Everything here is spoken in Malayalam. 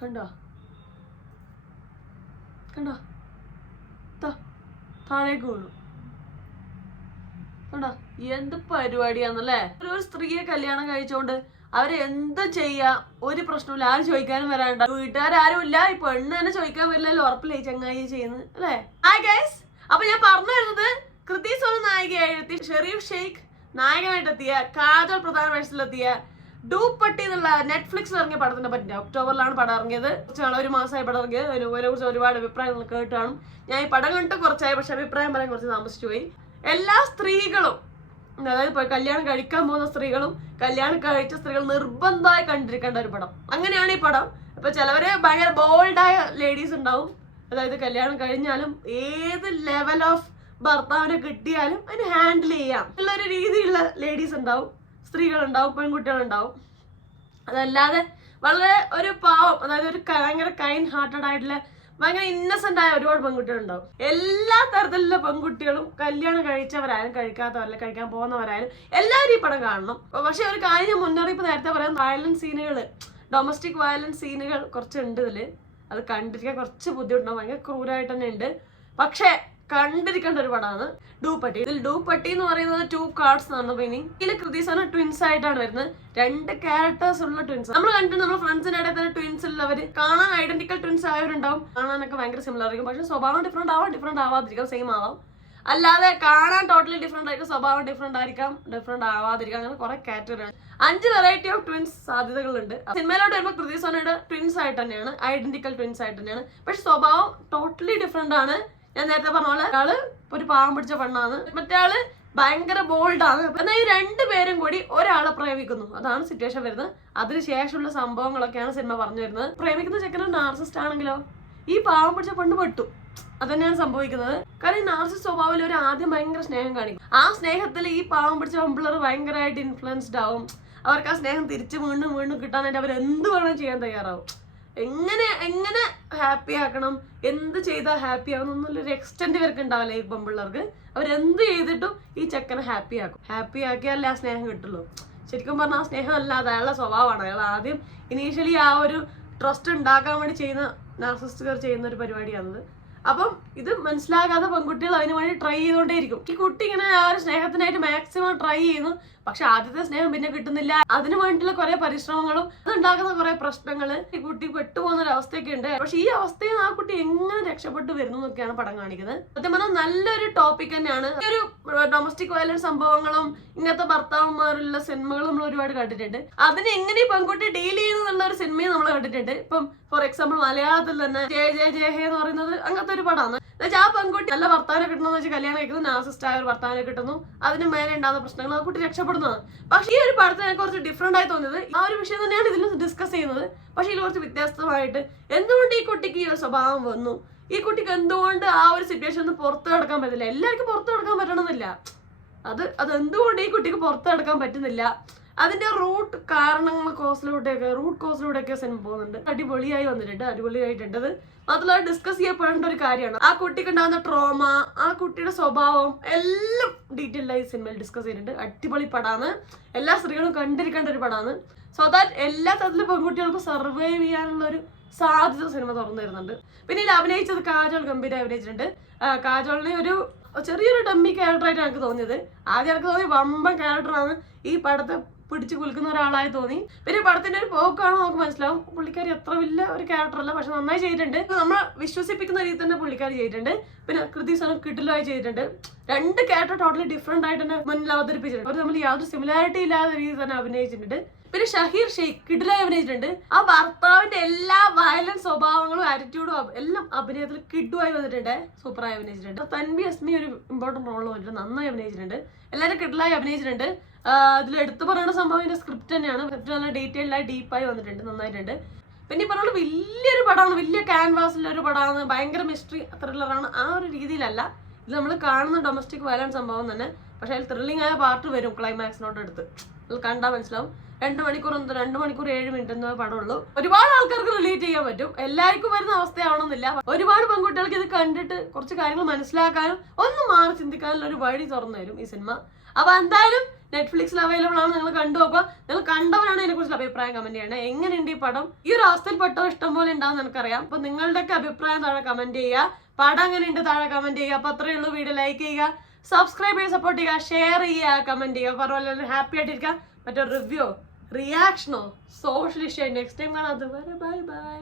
കണ്ടോ കണ്ടോ താഴേക്ക് വീണു. കണ്ടോ എന്ത് പരിപാടിയാന്നല്ലേ. ഒരു സ്ത്രീയെ കല്യാണം കഴിച്ചോണ്ട് അവരെ എന്ത് ചെയ്യാ, ഒരു പ്രശ്നമില്ല, ആരും ചോദിക്കാനും വരാണ്ട, വീട്ടുകാരും ഇല്ല, ഈ പെണ്ണ് തന്നെ ചോദിക്കാൻ വരില്ലല്ലോ, ഉറപ്പില്ലേ ചങ്ങായി ചെയ്യുന്നത് അല്ലേ. ഹായ് ഗൈസ്, അപ്പൊ ഞാൻ പറഞ്ഞു വരുന്നത് കൃതി സോനൻ നായികയായി ഷെരീഫ് ഷെയ്ഖ് നായകനായിട്ടെത്തിയ, കാജൽ പ്രധാന വേഷത്തിലെത്തിയ ഡൂപ്പട്ടി എന്നുള്ള നെറ്റ്ഫ്ലിക്സിൽ ഇറങ്ങിയ പടത്തിനെ പറ്റി. ഒക്ടോബറിലാണ് പടം ഇറങ്ങിയത്. ഒരു മാസമായി പടം ഇറങ്ങിയത്. അതിനെ കുറിച്ച് ഒരുപാട് അഭിപ്രായങ്ങൾ കേട്ടാണ്. ഞാൻ ഈ പടം കണ്ടിട്ട് കുറച്ചായി, പക്ഷെ അഭിപ്രായം പറയാൻ കുറച്ച് താമസിച്ചു പോയി. എല്ലാ സ്ത്രീകളും, അതായത് ഇപ്പൊ കല്യാണം കഴിക്കാൻ പോകുന്ന സ്ത്രീകളും കല്യാണം കഴിച്ച സ്ത്രീകൾ നിർബന്ധമായി കണ്ടിരിക്കേണ്ട ഒരു പടം. അങ്ങനെയാണ് ഈ പടം. ഇപ്പൊ ചിലവര് ഭയങ്കര ബോൾഡായ ലേഡീസ് ഉണ്ടാവും, അതായത് കല്യാണം കഴിഞ്ഞാലും ഏത് ലെവൽ ഓഫ് ഭർത്താവിനെ കിട്ടിയാലും അതിന് ഹാൻഡിൽ ചെയ്യാം ഉള്ളൊരു രീതിയിലുള്ള ലേഡീസ് ഉണ്ടാവും, സ്ത്രീകളുണ്ടാവും, പെൺകുട്ടികളുണ്ടാവും. അതല്ലാതെ വളരെ ഒരു പാവം, അതായത് ഒരു ഭയങ്കര കൈൻഡ് ഹാർട്ടഡ് ആയിട്ടുള്ള ഭയങ്കര ഇന്നസെന്റ് ആയ ഒരുപാട് പെൺകുട്ടികളുണ്ടാവും. എല്ലാ തരത്തിലുള്ള പെൺകുട്ടികളും കല്യാണം കഴിച്ചവരായാലും കഴിക്കാത്തവരല്ല, കഴിക്കാൻ പോകുന്നവരായാലും എല്ലാവരും ഈ പടം കാണണം. പക്ഷെ ഒരു കാര്യം മുന്നറിയിപ്പ് നേരത്തെ പറയാം, വയലൻസ് സീനുകൾ, ഡൊമസ്റ്റിക് വയലൻസ് സീനുകൾ കുറച്ചുണ്ട് ഇതില്. അത് കണ്ടിരിക്കാൻ കുറച്ച് ബുദ്ധിമുട്ടുണ്ടാവും, ഭയങ്കര ക്രൂരായിട്ട് തന്നെ ഉണ്ട്. പക്ഷെ കണ്ടിരിക്കേണ്ട ഒരു പടമാണ് ഡൂപ്പട്ടി. ഇതിൽ ഡൂപ്പട്ടി എന്ന് പറയുന്നത് 2 കാർഡ്സ് എന്നാണ് മീനിങ്. ഇതിൽ കൃതി സോനൻ ട്വിൻസ് ആയിട്ടാണ് വരുന്നത്. 2 ക്യാരക്ടേഴ്സ് ഉള്ള ട്വിൻസ്. നമ്മൾ കണ്ടിട്ട് നമ്മൾ ഫ്രണ്ട്സിന്റെ ഇടയിൽ തന്നെ ട്വിൻസ് ഉള്ളവര്, കാണാൻ ഐഡന്റിക്കൽ ട്വിൻസ് ആയവരുണ്ടാവും, കാണാനൊക്കെ ഭയങ്കര സിമിലർ ആയിരിക്കും, പക്ഷെ സ്വഭാവം ഡിഫറെന്റ് ആവാതിരിക്കാം, സെയിം ആവാം. അല്ലാതെ കാണാൻ ടോട്ടലി ഡിഫറെന്റ് ആയിരിക്കും, സ്വഭാവം ഡിഫറെന്റ് ആയിരിക്കാം, ഡിഫറെന്റ് ആവാതിരിക്കാം. അങ്ങനെ കുറെ കാറ്റഗറിയാണ്. 5 വെറൈറ്റി ഓഫ് ട്വിൻസ് സാധ്യതകളുണ്ട്. സിനിമയിലോട്ട് വരുമ്പോൾ കൃതി സോനയുടെ ട്വിൻസ് ആയിട്ട് തന്നെയാണ്, ഐഡന്റിക്കൽ ട്വിൻസ് ആയിട്ട് തന്നെയാണ്, പക്ഷെ സ്വഭാവം ടോട്ടലി ഡിഫറെന്റ് ആണ്. ഞാൻ നേരത്തെ പറഞ്ഞ പോലെ ഒരാള് ഒരു പാവം പിടിച്ച പെണ്ണാണ്, മറ്റേ ആള് ഭയങ്കര ബോൾഡാണ്. എന്നാൽ ഈ 2 പേരും കൂടി ഒരാളെ പ്രേമിക്കുന്നു, അതാണ് സിറ്റുവേഷൻ വരുന്നത്. അതിനുശേഷമുള്ള സംഭവങ്ങളൊക്കെയാണ് സിനിമ പറഞ്ഞു വരുന്നത്. പ്രേമിക്കുന്ന ചെക്കൻ നാർസിസ്റ്റ് ആണെങ്കിലോ ഈ പാവം പിടിച്ച പെണ്ണ് പെട്ടു. അതന്നെയാണ് സംഭവിക്കുന്നത്. കാരണം ഈ നാർസിസ്റ്റ് സ്വഭാവത്തിൽ ഒരു ആദ്യം ഭയങ്കര സ്നേഹം കാണിക്കും. ആ സ്നേഹത്തിൽ ഈ പാവം പിടിച്ച പെമ്പിള്ളർ ഭയങ്കരമായിട്ട് ഇൻഫ്ലുവൻസ്ഡ് ആവും. അവർക്ക് ആ സ്നേഹം തിരിച്ച് വീണ്ടും കിട്ടാനായിട്ട് അവർ എന്ത് വേണം ചെയ്യാൻ തയ്യാറാവും. എങ്ങനെ ഹാപ്പി ആക്കണം, എന്ത് ചെയ്താൽ ഹാപ്പി ആകും എന്നുള്ളൊരു എക്സ്റ്റെന്റ് ഇവർക്ക് ഉണ്ടാവില്ല. ഈ പെമ്പിള്ളേർക്ക് അവരെന്ത് ചെയ്തിട്ടും ഈ ചെക്കനെ ഹാപ്പി ആക്കും. ഹാപ്പി ആക്കിയാലേ ആ സ്നേഹം കിട്ടുള്ളൂ. ശരിക്കും പറഞ്ഞാൽ ആ സ്നേഹം അല്ല, അത് അയാളുടെ സ്വഭാവമാണ്. അയാൾ ആദ്യം ഇനീഷ്യലി ആ ഒരു ട്രസ്റ്റ് ഉണ്ടാക്കാൻ വേണ്ടി ചെയ്യുന്ന, നാർസിസ്റ്റുകാർ ചെയ്യുന്ന ഒരു പരിപാടിയാണത്. അപ്പം ഇത് മനസ്സിലാകാതെ പെൺകുട്ടികൾ അതിനു വേണ്ടി ട്രൈ ചെയ്തുകൊണ്ടേയിരിക്കും. ഈ കുട്ടി ഇങ്ങനെ ആ ഒരു സ്നേഹത്തിനായിട്ട് മാക്സിമം ട്രൈ ചെയ്യുന്നു, പക്ഷെ ആദ്യത്തെ സ്നേഹം പിന്നെ കിട്ടുന്നില്ല. അതിനു വേണ്ടിയിട്ടുള്ള കുറെ പരിശ്രമങ്ങളും അതുണ്ടാക്കുന്ന കുറെ പ്രശ്നങ്ങള് ഈ കുട്ടി പെട്ടുപോകുന്ന ഒരു അവസ്ഥയൊക്കെ ഉണ്ട്. പക്ഷെ ഈ അവസ്ഥയിൽ നിന്ന് ആ കുട്ടി എങ്ങനെ രക്ഷപ്പെട്ടു വരുന്നു എന്നൊക്കെയാണ് പടം കാണിക്കുന്നത്. സത്യം പറഞ്ഞാൽ നല്ലൊരു ടോപ്പിക് തന്നെയാണ്. ഈ ഒരു ഡൊമസ്റ്റിക് വയലൻസ് സംഭവങ്ങളും ഇങ്ങനത്തെ ഭർത്താവുമാരുള്ള സിനിമകളും നമ്മൾ ഒരുപാട് കണ്ടിട്ടുണ്ട്. അതിനെ എങ്ങനെ ഈ പെൺകുട്ടി ഡീൽ ചെയ്യുന്നുള്ള ഒരു സിനിമയും നമ്മൾ കണ്ടിട്ടുണ്ട്. ഇപ്പം ഫോർ എക്സാമ്പിൾ മലയാളത്തിൽ തന്നെ ജയ ഹേ എന്ന് പറയുന്നത് അങ്ങനത്തെ ഒരു പടമാണ്. എന്നുവെച്ചാൽ ആ പെൺകുട്ടി നല്ല ഭർത്താവിനെ കിട്ടണമെന്ന് വെച്ചാൽ കല്യാണം കഴിക്കുന്നു, നാർസിസ്റ്റ് ആയ ഒരു ഭർത്താവിനെ കിട്ടുന്നു, അതിന് മേലെ ഉണ്ടാകുന്ന പ്രശ്നങ്ങൾ ആ കുട്ടി രക്ഷപ്പെടുന്നതാണ്. പക്ഷെ ഈ ഒരു പടത്തിൽ എനിക്ക് കുറച്ച് ഡിഫറെന്റ് ആയി തോന്നിയത് ആ ഒരു വിഷയം തന്നെയാണ് ഇതിൽ ഡിസ്കസ് ചെയ്യുന്നത്. പക്ഷെ ഇതിൽ കുറച്ച് വ്യത്യസ്തമായിട്ട് എന്തുകൊണ്ട് ഈ കുട്ടിക്ക് ഈ ഒരു സ്വഭാവം വന്നു, ഈ കുട്ടിക്ക് എന്തുകൊണ്ട് ആ ഒരു സിറ്റുവേഷൻ ഒന്ന് പുറത്ത് കിടക്കാൻ പറ്റില്ല. എല്ലാവർക്കും പുറത്ത് കിടക്കാൻ പറ്റണമെന്നില്ല. അത് എന്തുകൊണ്ട് ഈ കുട്ടിക്ക് പുറത്ത് കിടക്കാൻ പറ്റുന്നില്ല, അതിന്റെ റൂട്ട് കോസിലൂടെയൊക്കെ സിനിമ പോകുന്നുണ്ട്. അടിപൊളിയായി വന്നിട്ടുണ്ട്, അടിപൊളിയായിട്ടുണ്ട്. അത് മാത്രമല്ല ഡിസ്കസ് ചെയ്യപ്പെടേണ്ട ഒരു കാര്യമാണ്. ആ കുട്ടിക്ക് ഉണ്ടാകുന്ന ട്രോമ, ആ കുട്ടിയുടെ സ്വഭാവം എല്ലാം ഡീറ്റെയിൽഡ് ആയി സിനിമയിൽ ഡിസ്കസ് ചെയ്തിട്ടുണ്ട്. അടിപൊളി പടമാണ്, എല്ലാ സ്ത്രീകളും കണ്ടിരിക്കേണ്ട ഒരു പടമാണ്. സോ ദാറ്റ് എല്ലാ തരത്തിലും പെൺകുട്ടികൾക്ക് സർവൈവ് ചെയ്യാനുള്ള ഒരു സാധ്യത സിനിമ തുറന്നു തരുന്നുണ്ട്. പിന്നെ ഇതിൽ അഭിനയിച്ചത് കാജോൾ ഗംഭീരം അഭിനയിച്ചിട്ടുണ്ട്. കാജോളിനെ ഒരു ചെറിയൊരു ഡമ്മി ക്യാരക്ടറായിട്ട് എനിക്ക് തോന്നിയത്. ആദ്യം എനിക്ക് തോന്നി വമ്പൻ ക്യാരക്ടറാണ്, ഈ പടത്തെ പിടിച്ചു കുലുക്കുന്ന ഒരാളായി തോന്നി. പിന്നെ പടത്തിന്റെ ഒരു പോക്കാണോ നമുക്ക് മനസ്സിലാവും. പുള്ളിക്കാരി അത്ര വലിയ ഒരു ക്യാരക്ടർ അല്ല, പക്ഷെ നന്നായി ചെയ്തിട്ടുണ്ട്. നമ്മൾ വിശ്വസിപ്പിക്കുന്ന രീതിയിൽ തന്നെ പുള്ളിക്കാരി ചെയ്തിട്ടുണ്ട്. പിന്നെ കൃതി സോനൻ കിടിലമായി ചെയ്തിട്ടുണ്ട്. 2 ക്യാരക്ടർ ടോട്ടലി ഡിഫറെന്റ് ആയിട്ട് തന്നെ മുന്നിൽ അവതരിപ്പിച്ചിട്ടുണ്ട്. അവർ തമ്മിൽ യാതൊരു സിമിലാരിറ്റി ഇല്ലാത്ത രീതിയിൽ തന്നെ അഭിനയിച്ചിട്ടുണ്ട്. പിന്നെ ഷഹീർ ഷെയ്ഖ് കിടിലായി അഭിനയിച്ചിട്ടുണ്ട്. ആ ഭർത്താവിന്റെ എല്ലാ വയലൻസ് സ്വഭാവങ്ങളും ആറ്റിറ്റ്യൂഡും എല്ലാം അഭിനയത്തിൽ കിഡുമായി വന്നിട്ടുണ്ട്. സൂപ്പറായി അഭിനയിച്ചിട്ടുണ്ട്. തൻവി അസ്മി ഒരു ഇമ്പോർട്ടന്റ് റോൾ വന്നിട്ടുണ്ട്, നന്നായി അഭിനയിച്ചിട്ടുണ്ട്. എല്ലാവരും കിടിലായി അഭിനയിച്ചിട്ടുണ്ട്. ഇതിൽ എടുത്തു പറയുന്ന സംഭവം ഇതിന്റെ സ്ക്രിപ്റ്റ് തന്നെയാണ്. സ്ക്രിപ്റ്റ് നല്ല ഡീറ്റെയിൽഡ് ആയി ഡീപ്പായി വന്നിട്ടുണ്ട്, നന്നായിട്ടുണ്ട്. പിന്നെ ഈ പറഞ്ഞ വലിയൊരു പടമാണ്, വലിയ ക്യാൻവാസിലെ ഒരു പടമാണ്, ഭയങ്കര മിസ്റ്ററി ത്രില്ലറാണ്. ആ ഒരു രീതിയിലല്ല ഇത് നമ്മൾ കാണുന്ന ഡൊമസ്റ്റിക് വയലൻസ് സംഭവം തന്നെ. പക്ഷെ അതിൽ ത്രില്ലിംഗ് ആയ പാർട്ട് വരും ക്ലൈമാക്സിനോട് എടുത്ത്. അത് കണ്ടാൽ മനസ്സിലാവും. 2 മണിക്കൂർ 7 മിനിറ്റ് എന്ന പടമുള്ളൂ. ഒരുപാട് ആൾക്കാർക്ക് റിലേറ്റ് ചെയ്യാൻ പറ്റും. എല്ലാവർക്കും വരുന്ന അവസ്ഥയാവണമെന്നില്ല. ഒരുപാട് പെൺകുട്ടികൾക്ക് ഇത് കണ്ടിട്ട് കുറച്ച് കാര്യങ്ങൾ മനസ്സിലാക്കാനും ഒന്ന് മാറി ചിന്തിക്കാനുള്ള ഒരു വഴി തുറന്നു തരും ഈ സിനിമ. അപ്പൊ എന്തായാലും നെറ്റ്ഫ്ലിക്സിൽ അവൈലബിൾ ആണ്, നിങ്ങൾ കണ്ടു നോക്കുക. നിങ്ങൾ കണ്ടവരാണ് ഇതിനെ കുറിച്ചുള്ള അഭിപ്രായം കമന്റ് ചെയ്യണേ. എങ്ങനെയുണ്ട് ഈ പടം? ഈ ഒരു അവസ്ഥയിൽപ്പെട്ടോ ഇഷ്ടം പോലെ ഉണ്ടാവും എനിക്കറിയാം. അപ്പൊ നിങ്ങളുടെയൊക്കെ അഭിപ്രായം താഴെ കമന്റ് ചെയ്യുക. പടം എങ്ങനെയുണ്ട് താഴെ കമന്റ് ചെയ്യുക. അപ്പൊ അത്രയേ ഉള്ളൂ. വീഡിയോ ലൈക്ക് ചെയ്യുക, സബ്സ്ക്രൈബ് ചെയ്യുക, സപ്പോർട്ട് ചെയ്യുക, ഷെയർ ചെയ്യുക, കമന്റ് ചെയ്യുക. പറഞ്ഞ ഹാപ്പി ആയിട്ടിരിക്കുക. മറ്റൊരു റിവ്യൂ, റിയാക്ഷനോ, സോഷ്യൽ ഇഷ്യൂ നെക്സ്റ്റ് ടൈം കാണാം. അതുവരെ ബൈ ബൈ.